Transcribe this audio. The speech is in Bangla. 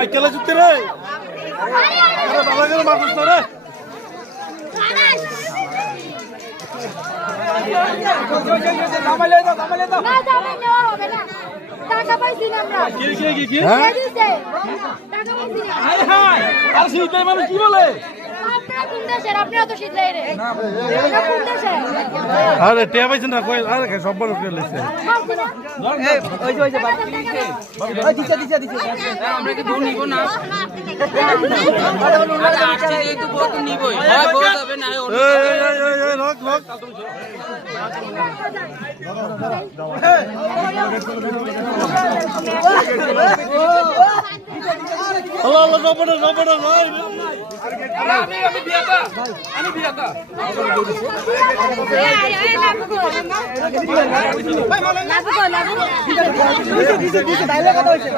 মাইকেলা জুতে রে আরে ভালো করে মারছ রে জামালে দাও না জামালে নেওয়া হবে না টাকা পাইছি না আমরা কি হ্যাঁ দিছে টাকা পাইছি না হায় হায় আর শীতের মানুষ কি বলে আপনারা কোন দেশের আপনারা তো শীত লাগে রে টাকা কোন দেশের আরে টিয়া পাইছেন না কই আরে সব বড় করে লেছে ওই যে বাকি লিখে ওই দিছে আমরা কি দূর নিব না আরে আসছে যেহেতু বহুত নিবই হ্যাঁ বহুত হবে না এই রক আল্লাহ আল্লাহ জবড় ভাই আমি বিয়াটা দিছে ডায়লগ কথা হইছে